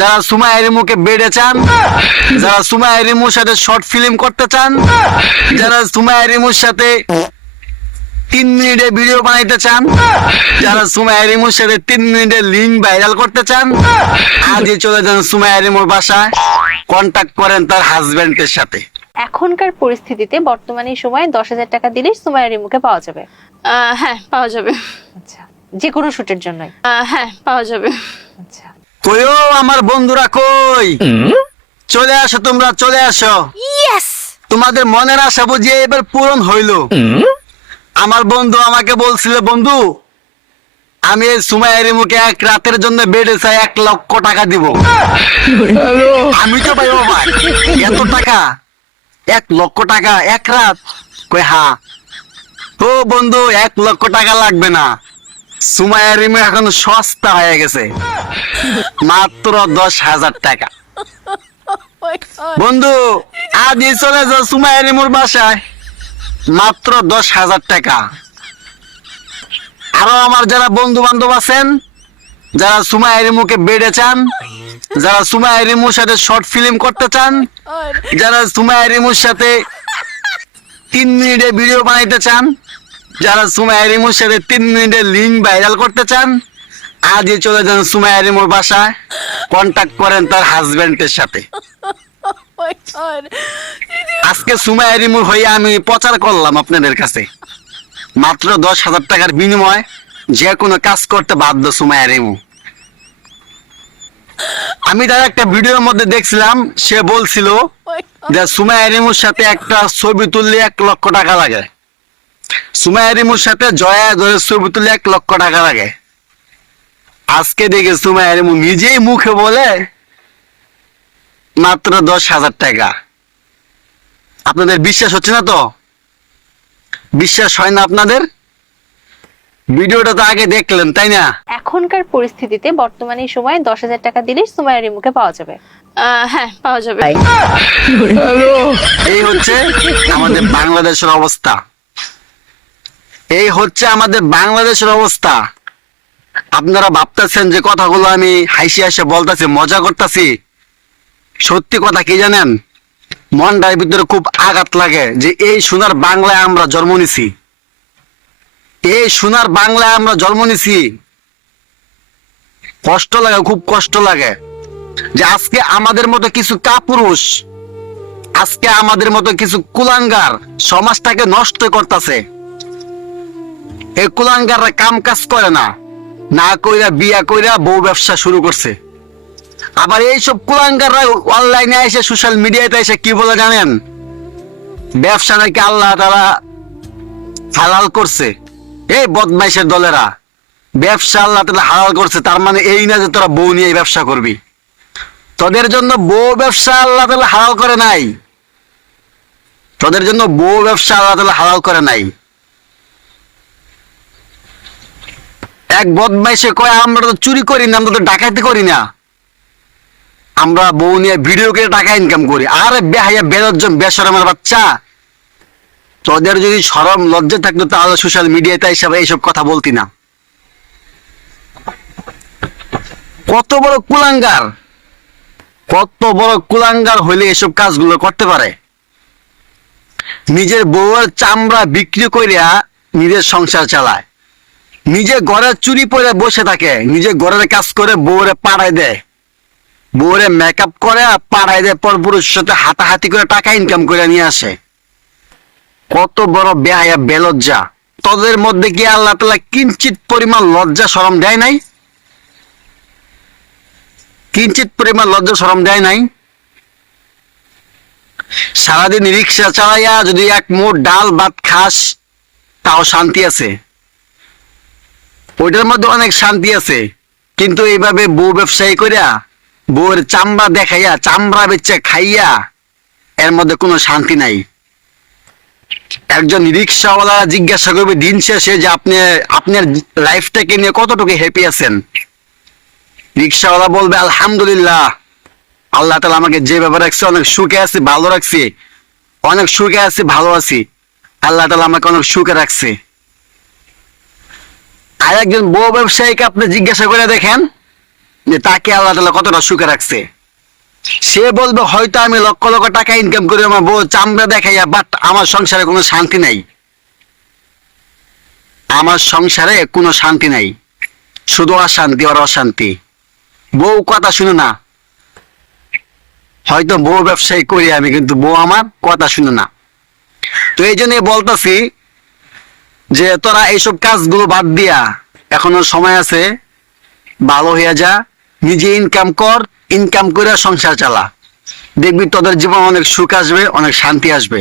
যারা সুমাইয়া রিমুকে বেড়ে চান, যারা সুমাইয়া রিমুর সাথে শর্ট ফিল্ম করতে চান, যারা সুমাইয়া রিমুর সাথে 3 মিনিটে ভিডিও বানাইতে চান, যারা সুমাইয়া রিমুর সাথে 3 মিনিটে লিঙ্ক ভাইরাল করতে চান, আজই চলে যান সুমাইয়া রিমুর বাসায়, কন্টাক্ট করেন তার হাজবেন্ডের সাথে। এখনকার পরিস্থিতিতে বর্তমানে এই সময় 10,000 টাকা দিলে সুমাইয়া রিমুকে পাওয়া যাবে? হ্যাঁ পাওয়া যাবে। আচ্ছা, যে কোনো শুটের জন্যই? হ্যাঁ পাওয়া যাবে। আচ্ছা, কইও আমার বন্ধুরা কই, চলে আসো, তোমরা চলে আসো। ইয়েস, তোমাদের মনের আশা বুঝি এবার পূরণ হইলো। আমার বন্ধু আমাকে বলছিল, বন্ধু আমি এই সুমাইয়া রিমুকে এক রাতের জন্য বেডে চাই 1 লক্ষ টাকা দিব। আমি তো ভাই অবাক, এত টাকা, 1 লক্ষ টাকা এক রাত? কই হ্যাঁ। ও বন্ধু 1 লক্ষ টাকা লাগবে না, সুমাইয়া রিমু এখন সস্তা হয়ে গেছে, মাত্র 10,000 টাকা। বন্ধু আজই চলে যাও সুমাইয়া রিমুর বাসায়, মাত্র 10,000 টাকা। আরো আমার যারা বন্ধু বান্ধব আছেন, যারা সুমাইয়া রিমুকে বেড়ে চান, যারা সুমাইয়া রিমুর সাথে শর্ট ফিল্ম করতে চান, যারা সুমাইয়া রিমুর সাথে 3 মিনিটে ভিডিও বানাইতে চান, যারা সুমাইয়া রিমুর সাথে 3 মিনিটে লিঙ্ক ভাইরাল করতে চান, আজই চলে যান সুমাইয়া রিমুর বাসায়, কন্টাক্ট করেন তার হাজবেন্ডের সাথে। আজকে সুমাইয়া রিমুর হয়ে আমি প্রচার করলাম আপনাদের কাছে, মাত্র 10,000 টাকার বিনিময়ে যে কোনো কাজ করতে বাধ্য সুমাইয়া রিমু। আমি তার একটা ভিডিওর মধ্যে দেখছিলাম, সে বলছিল যে সুমাইয়া রিমুর সাথে একটা ছবি তুললে 1 লক্ষ টাকা লাগে, সুমাইয়া রিমুর সাথে জয়া ধরে ছবি তুললে 1 লক্ষ টাকা লাগে। আজকে দেখে সুমাইয়া রিমু নিজেই মুখে বলে মাত্র 10,000 টাকা। আপনাদের বিশ্বাস হচ্ছে না তো? বিশ্বাস হয় না আপনাদের? ভিডিওটা তো আগে দেখলেন তাই না? এখনকার পরিস্থিতিতে বর্তমানে এই সময় 10,000 টাকা দিলে সুমাইয়া রিমুকে পাওয়া যাবে? হ্যাঁ পাওয়া যাবে। এই হচ্ছে আমাদের বাংলাদেশের অবস্থা, এই হচ্ছে আমাদের বাংলাদেশের অবস্থা। আপনারা ভাবতেছেন যে কথাগুলো আমি হাসি হাসি বলতেছি, মজা করতেছি, সত্যি কথা কি জানেন, মনটার ভিতরে খুব আঘাত লাগে যে এই সোনার বাংলায় আমরা জন্ম নিছি, এই সোনার বাংলায় আমরা জন্ম নিছি। কষ্ট লাগে, খুব কষ্ট লাগে যে আজকে আমাদের মতো কিছু কাপুরুষ, আজকে আমাদের মতো কিছু কুলাঙ্গার সমাজটাকে নষ্ট করতেছে। এই কুলাঙ্গাররা কাম কাজ করে না, না কইরা বিয়া কইরা বউ ব্যবসা শুরু করছে। আবার এইসব কুলাঙ্গাররা অনলাইনে এসে সোশ্যাল মিডিয়াতে এসে কি বলে জানেন, ব্যবসা নাকি আল্লাহ তাআলা হালাল করছে। এই বদমাইশের দলেরা, ব্যবসা আল্লাহ তাআলা হালাল করছে তার মানে এই না যে তোরা বউ নিয়ে ব্যবসা করবি। তোদের জন্য বউ ব্যবসা আল্লাহ তাআলা হালাল করে নাই, তোদের জন্য বউ ব্যবসা আল্লাহ তাআলা হালাল করে নাই। এক বদমাইশে কয় আমরা তো চুরি করি না, আমরা তো ডাকাতি করি না, আমরা বউ নিয়ে ভিডিও করে টাকা ইনকাম করি। আরে বেহাইয়া বেলজ্জম বেশরমের বাচ্চা, তোদের যদি শরম লজ্জা থাকতো তাহলে সোশ্যাল মিডিয়াতে এইসব কথা বলতি না। কত বড় কুলাঙ্গার, কত বড় কুলাঙ্গার হইলে এসব কাজগুলো করতে পারে। নিজের বউয়ের চামড়া বিক্রি করিয়া নিজের সংসার চালায়, নিজে ঘরে চুরি পরে বসে থাকে, নিজে ঘরের কাজ করে বউরে পাড়ায় দেয়, বউরে মেকআপ করে পাড়ায় দেয়, পরপুরুষের সাথে হাতাহাতি করে টাকা ইনকাম করে নিয়ে আসে। কত বড় বেহায়া বেলজ্জা। তোদের মধ্যে কি আল্লাহ তাআলা কিঞ্চিত পরিমাণ লজ্জা শরম দেয় নাই? কিঞ্চিত পরিমাণ লজ্জা শরম দেয় নাই? সারাদিন রিক্সা চালাইয়া যদি 1 মুঠ ডাল ভাত খাস তাও শান্তি আছে, ওইটার মধ্যে অনেক শান্তি আছে। কিন্তু এইভাবে বউ ব্যবসায়ী করিয়া বউয়ের চামড়া দেখাইয়া চামড়া বেচে খাইয়া এর মধ্যে কোনো শান্তি নাই। একজন রিক্সাওয়ালা জিজ্ঞাসা করবে দিন শেষে যে আপনি আপনার লাইফটাকে নিয়ে কতটুকু হ্যাপি আছেন? রিক্সাওয়ালা বলবে আলহামদুলিল্লাহ, আল্লাহ তাআলা আমাকে যে ব্যাপারে রাখছে অনেক সুখে আছি, ভালো রাখছি, অনেক সুখে আছি, ভালো আছি, আল্লাহ তাআলা আমাকে অনেক সুখে রাখছে। আর একজন বউ ব্যবসায়ীকে আপনি জিজ্ঞাসা করে দেখেন যে তাকে আল্লাহ তাআলা কতটা সুখে রাখছে। সে বলবে হয়তো আমি লক্ষ লক্ষ টাকা ইনকাম করি, আমার বউ চামড়া দেখাইয়া, বাট আমার সংসারে কোনো শান্তি নাই। আমার সংসারে কোনো শান্তি নাই, শুধু অশান্তি আর অশান্তি। বউ কথা শুনে না, হয়তো বউ ব্যবসায়ী করি আমি, কিন্তু বউ আমার কথা শুনে না। তো এই জন্য বলতেছি যে তোরা এইসব কাজগুলো বাদ দিয়া, এখনো সময় আছে, ভালো হইয়া যা, নিজে ইনকাম কর, ইনকাম করে সংসার চালা, দেখবি তোদের জীবন অনেক সুখ আসবে, অনেক শান্তি আসবে।